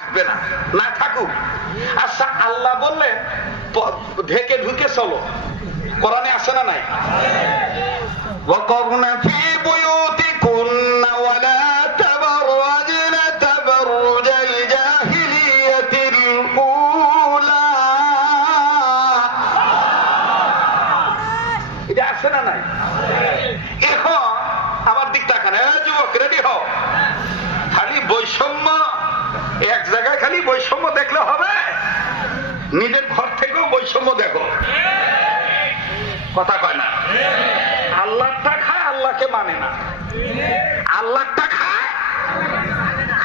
থাকবে না, না থাকুক। আচ্ছা, আল্লাহ বললেন ঢেকে ঢুকে চলো, কোরআনে আছে না নাই? وَقَرْنَ فِي بُيُوتِكُنَّ وَلَا تَبَرَّجْنَ تَبَرُّجَ الْجَاهِلِيَّةِ الْأُولَى। এটা আছে না নাই? এখন আমার দিক তাকান, যুবক রেডি হও। খালি বৈষম্য, এক জায়গায় খালি বৈষম্য দেখলে হবে? নিজের ঘর থেকেও বৈষম্য দেখো। কথা কয় না? আল্লাহটা খায়, আল্লাহকে মানে না। আল্লাহটা খায়,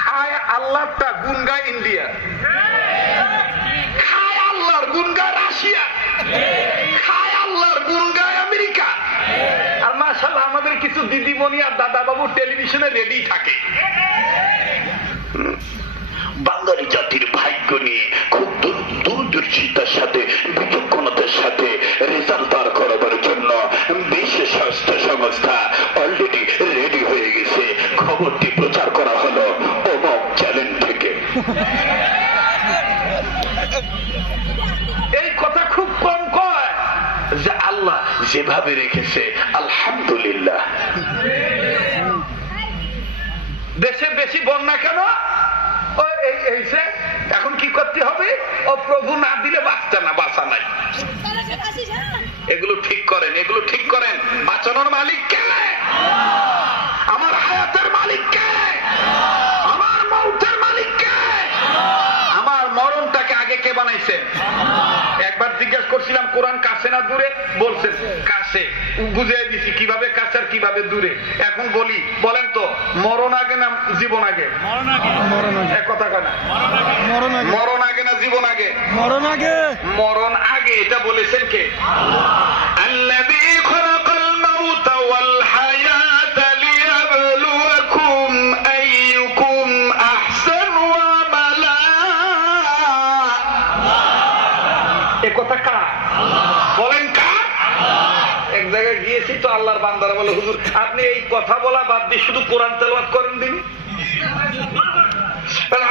খায় আল্লাহটা, গুণ গায় ইন্ডিয়া, খায় আল্লাহর গুণ গায় রাশিয়া, খায় আল্লাহর গুণ গায় আমেরিকা। আর মাশাআল্লাহ আমাদের কিছু দিদিমণি আর দাদা বাবু টেলিভিশনে রেডি থাকে। বাঙালি জাতির ভাগ্য নিয়ে খুব দূরদর্শিতার সাথে, বিচক্ষণতার সাথে রেজাল্ট পার করাবার জন্য বিশ্ব স্বাস্থ্য সংস্থা অলরেডি রেডি হয়ে গেছে। খবরটি প্রচার করা হলো অমুক চ্যানেল থেকে। এই কথা খুব কম কয় যে আল্লাহ যেভাবে রেখেছে আলহামদুলিল্লাহ। দেশে বেশি বন্যা কেন? এখন কি করতে হবে? ও প্রভু না দিলে বাঁচতে না, বাঁচা নাই। এগুলো ঠিক করেন, এগুলো ঠিক করেন। বাঁচানোর মালিক কে? আমার হায়াতের মালিক কে? আমার মৌতের মালিক কে? আমার মরণটাকে আগে কে বানাইছেন? একবার জিজ্ঞাসা করছিলাম কোরআন কাছে না দূরে? বলছেন কাছে। বুঝিয়ে দিছি কিভাবে কাছে আর কিভাবে দূরে। এখন বলি, বলেন তো মরণ আগে না জীবন আগে? কথা কেন? মরণ আগে না জীবন আগে? মরণ আগে। মরণ আগে, এটা বলেছেন কে? আল্লাযী খালাকাল মাউতা ওয়াল হায়াতা লিয়াবলুয়াকুম আইয়ুকুম আহসানু আমালা। এ কথা কার? বলেন কার? এক জায়গায় গিয়েছি তো, আল্লাহর বান্দারা বলে হুজুর আপনি এই কথা বলা বাদ দিয়ে শুধু কোরআন তেলাওয়াত করেন দিন।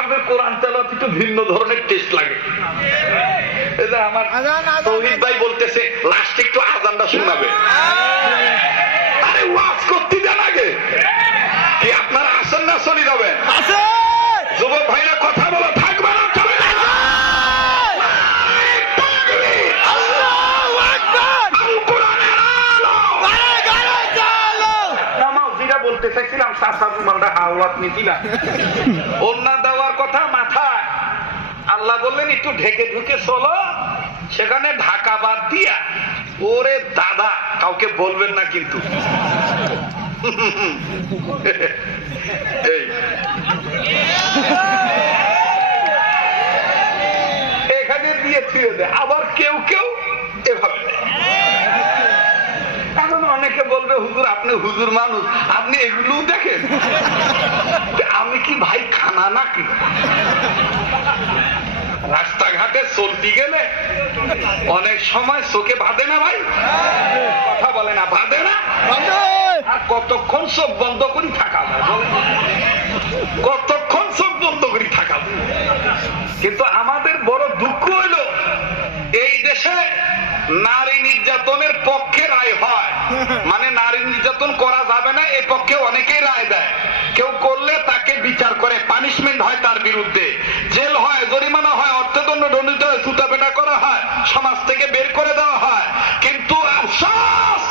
আপনার কোরআন তেলাওয়াত একটু ভিন্ন ধরনের টেস্ট লাগে। আমার তৌহিদ ভাই বলতেছে লাস্টে একটু আজানটা শোনাবে। আরে ওয়াজ করতে দেন আগে। কি আপনারা আসেন না চলে যাবেন? যুবক ভাইরা কথা বলা থাকবে না, চলে যাবে। বলতে চাইছিলাম ওন্না দেওয়ার কথা মাথায়। আল্লাহ বললেন একটু ঢেকে ঢুকে চলো, সেখানে ঢাকা বাদ দিয়া। ওরে দাদা, কাউকে বলবেন না কিন্তু। এখানে দিয়ে ছিঁড়ে দেয়, আবার কেউ কেউ এভাবে। এখন অনেকে বলবে হুজুর আপনি হুজুর মানুষ, আপনি এগুলো দেখেন। আমি কি ভাই খানা নাকি? রাস্তাঘাটে চলতে গেলে অনেক সময় চোখে বাঁধে না ভাই? কথা বলে না, বাঁধে না? আর কতক্ষণ চোখ বন্ধ করে থাকা যায়? কতক্ষণ চোখ বন্ধ করে থাকা যায়? কিন্তু আমাদের বড় দুঃখ হইল এই দেশে নারী নির্যাতনের পক্ষে রায় হয়, মানে নারী নির্যাতন করা যাবে না এই পক্ষে অনেকেই রায় দেয়। কেউ করলে তাকে বিচার করে, পানিশমেন্ট হয় তার বিরুদ্ধে, জেল হয়, জরিমানা হয়, অর্থদণ্ড দণ্ডিত হয়, সুতা পেটা করা হয়, সমাজ থেকে বের করে দেওয়া হয়। কিন্তু আফসোস,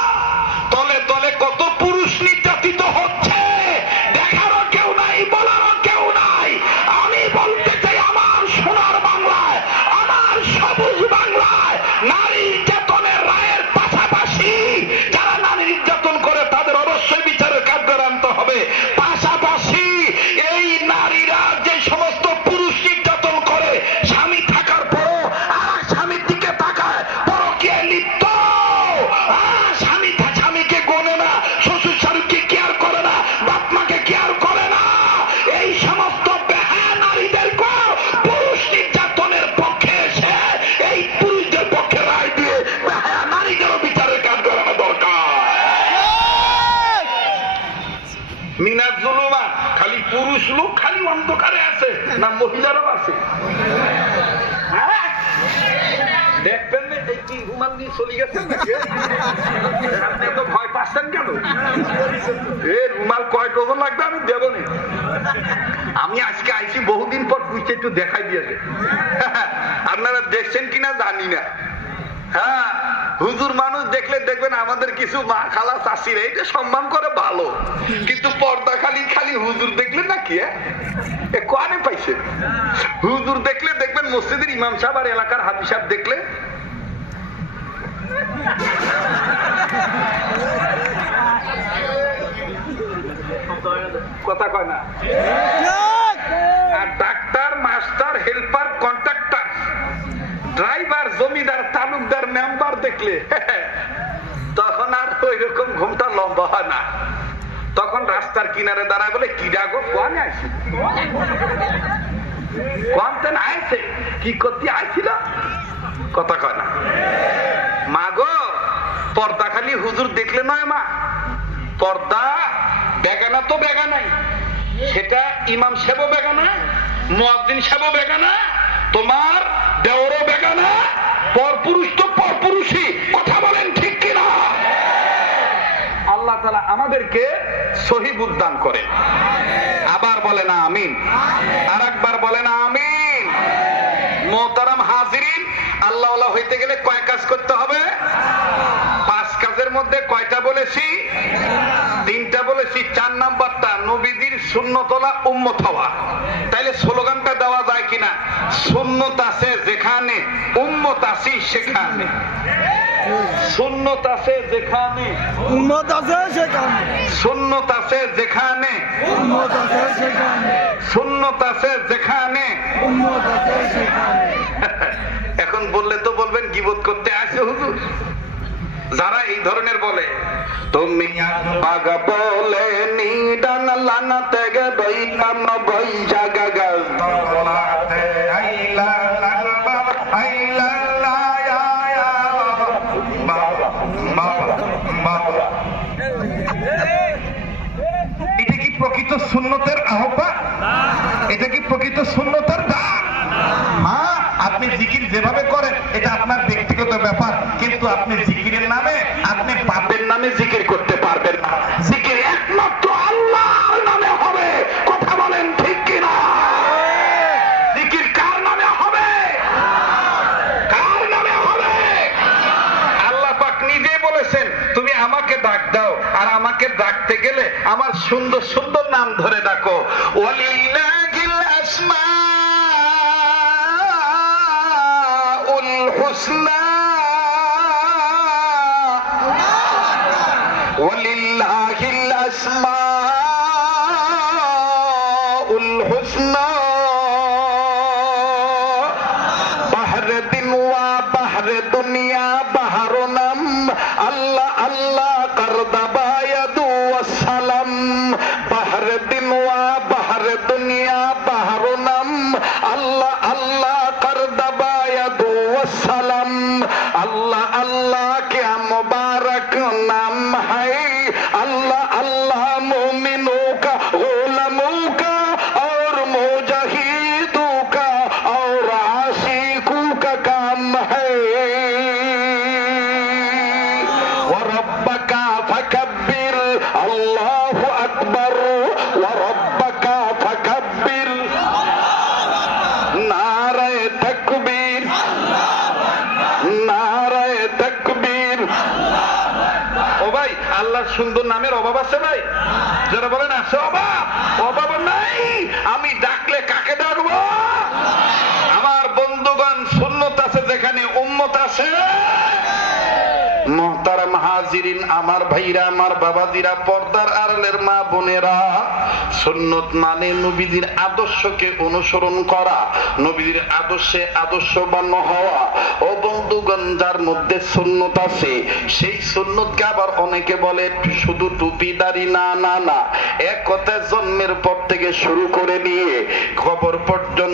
তলে তলে কত পুরুষ নির্যাতিত হচ্ছে দেখারও কেউ নাই, বলারও কেউ নাই। আমি বলতে চাই আমার সোনার বাংলায়, আমার সবুজ বাংলায় নারী নির্যাতনের রায়ের পাশাপাশি যারা নারী নির্যাতন করে তাদের অবশ্যই বিচারের কাঠগড়ায় আনতে হবে। পাশাপাশি এই নারীরা যে সমস্ত পুরুষ নির্যাতন করে, স্বামী থাকার পর না মহিলারাও আছে? হ্যাঁ? দেখবেন না এই কি রুমাল নিয়ে চলে গেছেন নাকি? আপনি তো ভয় পাচ্ছেন কেন? এ রুমাল কয় ডজন লাগবে আমি দেবো না। আমি আজকে আইসি বহুদিন পর বুঝতে একটু দেখাই দিয়েছে। আপনারা দেখছেন কিনা জানি না। হ্যাঁ, হুজুর মানুষ দেখলে দেখবেন আমাদের কিছু মা খালা চাষিরা এটা সম্মান করে ভালো, কিন্তু পর্দা খালি খালি হুজুর দেখলে নাকি কোয়ানে পাইছে। হুজুর দেখলে দেখবেন মসজিদের ইমাম সাহেব আর এলাকার হাফি সাহেব দেখলে কথা কয় না। আর doctor, master, helper, contractor, driver, জমিদার, তালুকদার, মেম্বার দেখলে তখন আর ওই রকম ঘুমটা লম্বা হয় না। তখন রাস্তার কিনারে দাঁড়ায় বলে কি ডাকো কোয়ানে আইসি, কোয়ান্তেন আইছে কি করতে আইছিল, কথা কয় না। মা গো, পর্দা খালি হুজুর দেখলে নয় মা, পর্দা বেগানা তো বেগানাই, সেটা ইমাম সাহেবও বেগানা, মুয়াজ্জিন সাহেবও বেগানা, তোমার দেওরও বেগানা, পরপুরুষ তো পরপুরুষই, কথা বলেন ঠিক কিনা? আল্লাহ তাআলা আমাদেরকে সহিহ বুঝদান করেন। আবার বলেন আমিন, আর একবার বলেন আমিন। মোহতারাম হাজিরিন, আল্লাহ ওয়ালা হইতে গেলে কয় কাজ করতে হবে? 5 কাজের মধ্যে কয়টা বলেছি? 3টা বলেছি। 4 নাম্বারটা নবীজির সুন্নত ওয়ালা উম্মত হওয়া। তাইলে স্লোগানটা দেওয়া যায় কিনা? সুন্নত আছে যেখানে, উম্মত আছি সেখানে। সুন্নত আছে যেখানে, উম্মত আছে সেখানে। সুন্নত আছে যেখানে, উম্মত আছে সেখানে। সুন্নত আছে যেখানে, উম্মত আছে সেখানে। এখন বললে তো বলবেন গীবত করতে আসে হুজুর। যারা এই ধরনের বলে তুমি বাগ বলে নিদান লানাতে গে দইলাম বই জাগা গাল তোলাতে আইলা লাগবা আইলা লায়া বাবা বাবা। এটা কি প্রকৃত সুন্নতের আহ্বান? এটা কি প্রকৃত সুন্নতের ডাক? মা, আপনি জিকির যেভাবে করেন এটা আপনার ব্যক্তিগত ব্যাপার, কিন্তু আপনি জিকিরের নামে, আপনি পাপের নামে জিকির করতে পারবেন না। জিকির একমাত্র আল্লাহর নামে হবে, কথা বলেন ঠিক কিনা? জিকির কার নামে হবে? কার নামে হবে? আল্লাহ পাক নিজে বলেছেন তুমি আমাকে ডাক দাও, আর আমাকে ডাকতে গেলে আমার সুন্দর সুন্দর নাম ধরে ডাকো। ওয়ালিল্লাহিল আসমাউল হুসনা, ওয়ালিল্লাহিল আসমাউল হুসনা, বাহরে দিন ওয়া বাহরে দুনিয়া বাহরু নাম, আল্লাহ আল্লাহ করদাবায়াদু ওয়াসসালাম। বাহরে দিন ওয়া বাহরে দুনিয়া বাহরু নাম, আল্লাহ আল্লাহ করদাবায়াদু ওয়াসসালাম। अल्लाह अल्लाह क्या मुबारक नाम है, अल्लाह अल्लाह मोमिनों का, गुलामों का और मुजाहिदों का और आशिकों का काम है। वरब्बका फकब्बिर, अल्लाहु अकबर, वरब्बका फकब्बिर, नारे तकबीर, নারায়ে তাকবীর। ও ভাই, আল্লাহর সুন্দর নামের অভাব আছে ভাই? যারা বলেন আছে অভাব, অভাব নাই। আমি ডাকলে কাকে ডাকবো? আমার বন্ধুগণ, সুন্নত আছে যেখানে, উম্মত আছে। মুহতারাম হাজিরিন, আমার ভাইরা, আমার বাবাজিরা, পর্দার আড়ালের মা বোনেরা, সুন্নত মানে নবীজির আদর্শকে অনুসরণ করা, নবীজির আদর্শে আদর্শবান হওয়া। ও বন্ধুগণ, যার মধ্যে সুন্নত আছে সেই সুন্নতকে আবার অনেকে বলে শুধু টুপি দাড়ি। না না না, এক কথায় জন্মের পর থেকে শুরু করে নিয়ে কবর পর্যন্ত